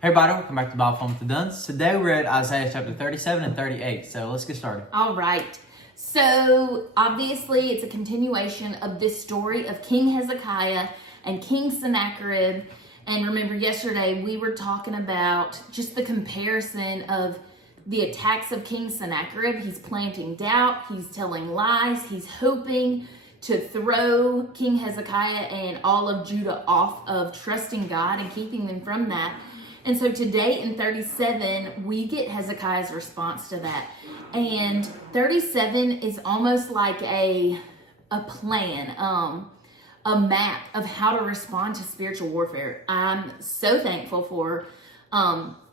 Hey everybody, welcome back to Bible Fun with the Duns. Today we're at Isaiah chapter 37 and 38, so let's get started. All right. So obviously it's a continuation of this story of King Hezekiah and King Sennacherib. And remember yesterday we were talking about just the comparison of the attacks of King Sennacherib. He's planting doubt, he's telling lies, he's hoping to throw King Hezekiah and all of Judah off of trusting God and keeping them from that. And so today in 37, we get Hezekiah's response to that. And 37 is almost like a plan, a map of how to respond to spiritual warfare. I'm so thankful for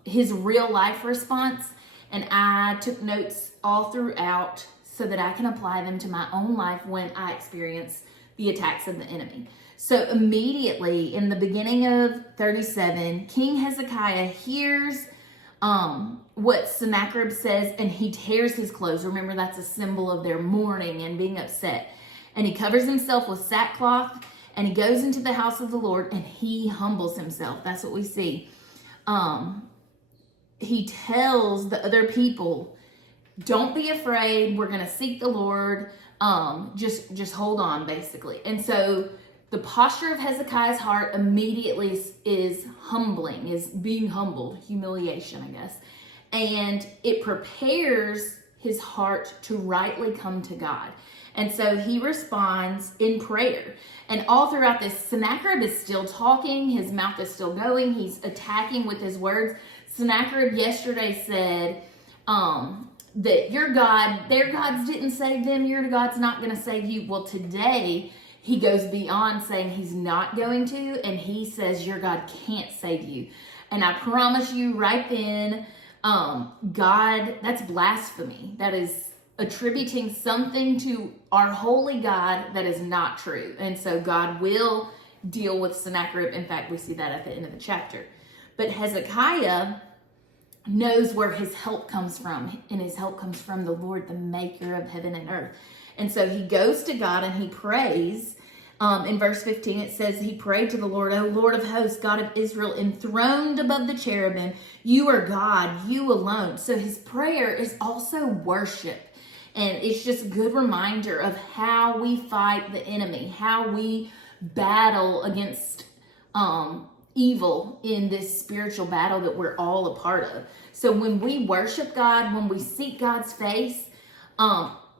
his real life response. And I took notes all throughout so that I can apply them to my own life when I experience the attacks of the enemy. So immediately in the beginning of 37, King Hezekiah hears what Sennacherib says, and he tears his clothes. Remember, that's a symbol of their mourning and being upset. And he covers himself with sackcloth, and he goes into the house of the Lord, and he humbles himself. That's what we see. He tells the other people, don't be afraid. We're going to seek the Lord. Just hold on, basically. And so the posture of Hezekiah's heart immediately is humbling, is being humbled, humiliation, I guess. And it prepares his heart to rightly come to God. And so he responds in prayer. And all throughout this, Sennacherib is still talking. His mouth is still going. He's attacking with his words. Sennacherib yesterday said that your God, their gods didn't save them. Your God's not going to save you. Well, today he goes beyond saying he's not going to, and he says your God can't save you. And I promise you right then, God, that's blasphemy. That is attributing something to our holy God that is not true. And so God will deal with Sennacherib. In fact, we see that at the end of the chapter. But Hezekiah knows where his help comes from, and his help comes from the Lord, the maker of heaven and earth. And so he goes to God and he prays. In verse 15, it says, he prayed to the Lord, O Lord of hosts, God of Israel, enthroned above the cherubim. You are God, you alone. So his prayer is also worship. And it's just a good reminder of how we fight the enemy, how we battle against evil in this spiritual battle that we're all a part of. So when we worship God, when we seek God's face,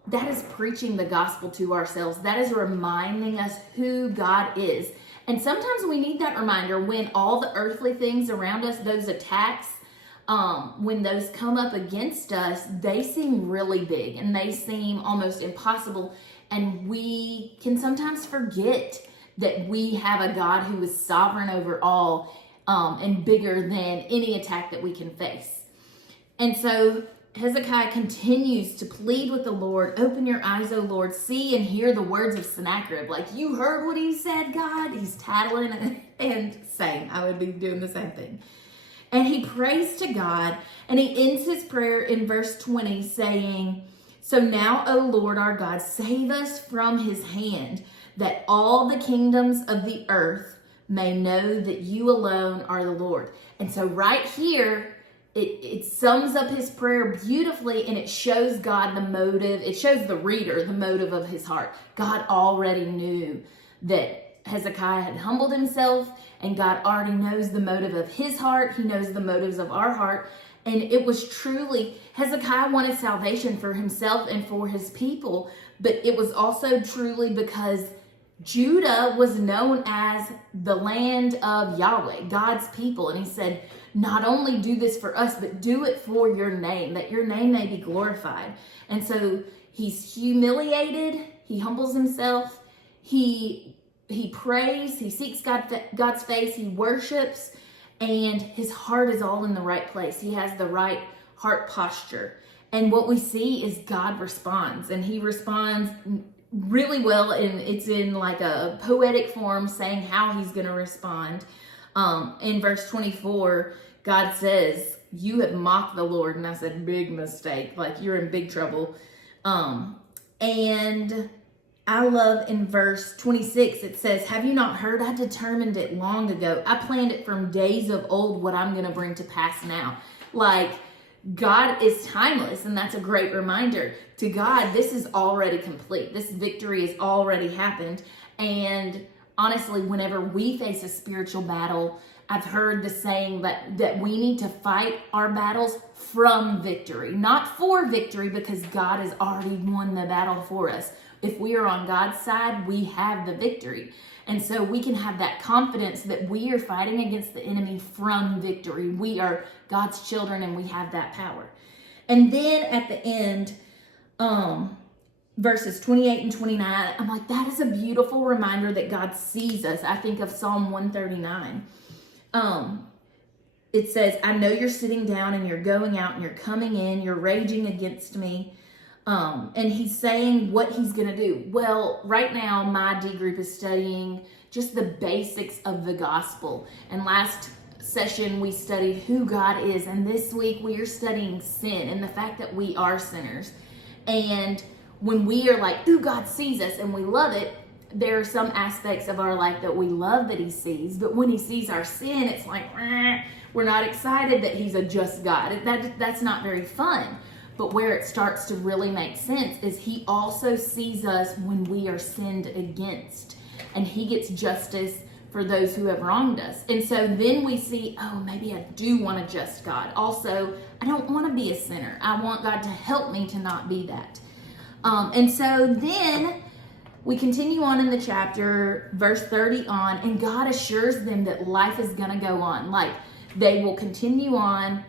that is preaching the gospel to ourselves. That is reminding us who God is. And sometimes we need that reminder when all the earthly things around us, those attacks, when those come up against us, they seem really big and they seem almost impossible. And we can sometimes forget that we have a God who is sovereign over all and bigger than any attack that we can face. And so Hezekiah continues to plead with the Lord, open your eyes, O Lord, see and hear the words of Sennacherib. Like, you heard what he said, God? He's tattling and saying, I would be doing the same thing. And he prays to God, and he ends his prayer in verse 20 saying, so now, O Lord our God, save us from his hand, that all the kingdoms of the earth may know that you alone are the Lord. And so right here, it sums up his prayer beautifully, and it shows God the motive. It shows the reader the motive of his heart. God already knew that Hezekiah had humbled himself, and God already knows the motive of his heart. He knows the motives of our heart. And it was truly, Hezekiah wanted salvation for himself and for his people, but it was also truly because Judah was known as the land of Yahweh, God's people. And he said, not only do this for us, but do it for your name, that your name may be glorified. And so he's humiliated, he humbles himself, he prays, he seeks God's face, he worships, and his heart is all in the right place. He has the right heart posture. And what we see is God responds, and he responds really well, and it's in like a poetic form saying how he's going to respond. In verse 24, God says, you have mocked the Lord. And I said, big mistake. Like, you're in big trouble. And I love in verse 26, it says, have you not heard? I determined it long ago. I planned it from days of old, what I'm going to bring to pass now. Like, God is timeless, and that's a great reminder. To God, this is already complete. This victory has already happened. And honestly, whenever we face a spiritual battle, I've heard the saying that we need to fight our battles from victory, not for victory, because God has already won the battle for us. If we are on God's side, we have the victory. And so we can have that confidence that we are fighting against the enemy from victory. We are God's children and we have that power. And then at the end, verses 28 and 29, I'm like, that is a beautiful reminder that God sees us. I think of Psalm 139. It says, I know you're sitting down and you're going out and you're coming in, you're raging against me. And he's saying what he's going to do. Well, right now, my D group is studying just the basics of the gospel. And last session, we studied who God is. And this week, we are studying sin and the fact that we are sinners. And when we are like, ooh, God sees us and we love it, there are some aspects of our life that we love that he sees. But when he sees our sin, it's like, we're not excited that he's a just God. That's not very fun. But where it starts to really make sense is he also sees us when we are sinned against. And he gets justice for those who have wronged us. And so then we see, oh, maybe I do want a just God. Also, I don't want to be a sinner. I want God to help me to not be that. And so then we continue on in the chapter, verse 30 on, and God assures them that life is going to go on. Like, they will continue on.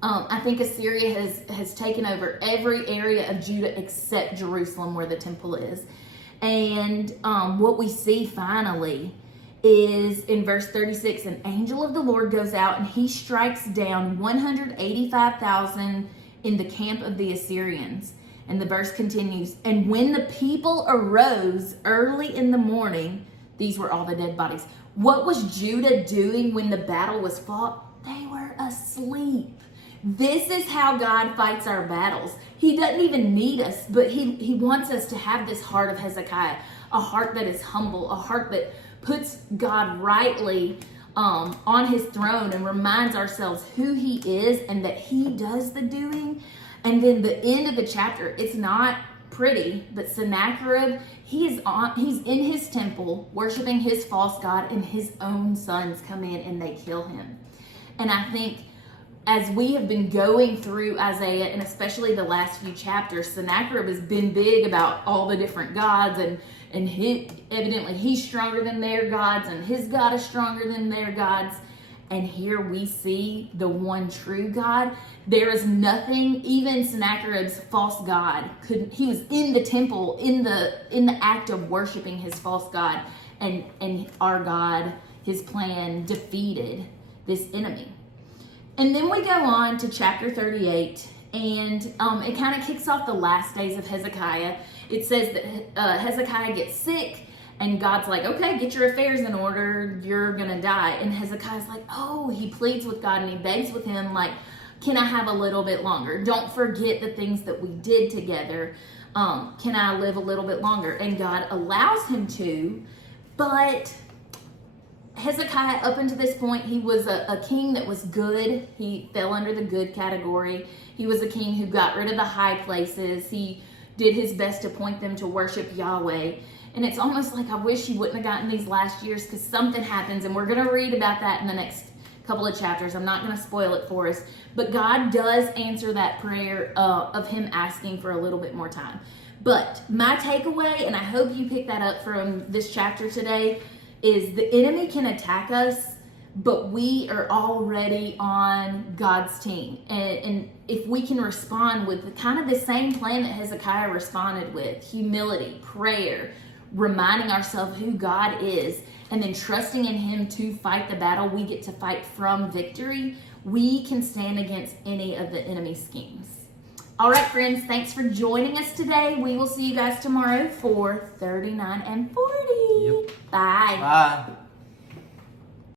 I think Assyria has taken over every area of Judah except Jerusalem where the temple is. And what we see finally is in verse 36, an angel of the Lord goes out and he strikes down 185,000 in the camp of the Assyrians. And the verse continues, and when the people arose early in the morning, these were all the dead bodies. What was Judah doing when the battle was fought? They were asleep. This is how God fights our battles. He doesn't even need us, but he wants us to have this heart of Hezekiah, a heart that is humble, a heart that puts God rightly on his throne and reminds ourselves who he is and that he does the doing. And then the end of the chapter, it's not pretty, but Sennacherib, he's in his temple worshiping his false god, and his own sons come in and they kill him. And I think as we have been going through Isaiah, and especially the last few chapters, Sennacherib has been big about all the different gods, and evidently he's stronger than their gods, and his God is stronger than their gods. And here we see the one true God. There is nothing, even Sennacherib's false god he was in the temple, in the act of worshiping his false god, and our God, his plan, defeated this enemy. And then we go on to chapter 38, and it kind of kicks off the last days of Hezekiah. It says that Hezekiah gets sick, and God's like, okay, get your affairs in order, you're going to die. And Hezekiah's like, oh, he pleads with God and he begs with him, like, can I have a little bit longer? Don't forget the things that we did together. Can I live a little bit longer? And God allows him to, but Hezekiah, up until this point, he was a king that was good. He fell under the good category. He was a king who got rid of the high places. He did his best to point them to worship Yahweh. And it's almost like I wish he wouldn't have gotten these last years, because something happens, and we're going to read about that in the next couple of chapters. I'm not going to spoil it for us. But God does answer that prayer of him asking for a little bit more time. But my takeaway, and I hope you pick that up from this chapter today, is the enemy can attack us, but we are already on God's team. And if we can respond with kind of the same plan that Hezekiah responded with, humility, prayer, reminding ourselves who God is, and then trusting in him to fight the battle we get to fight from victory, we can stand against any of the enemy's schemes. All right, friends, thanks for joining us today. We will see you guys tomorrow for 39 and 40. Yep. Bye. Bye.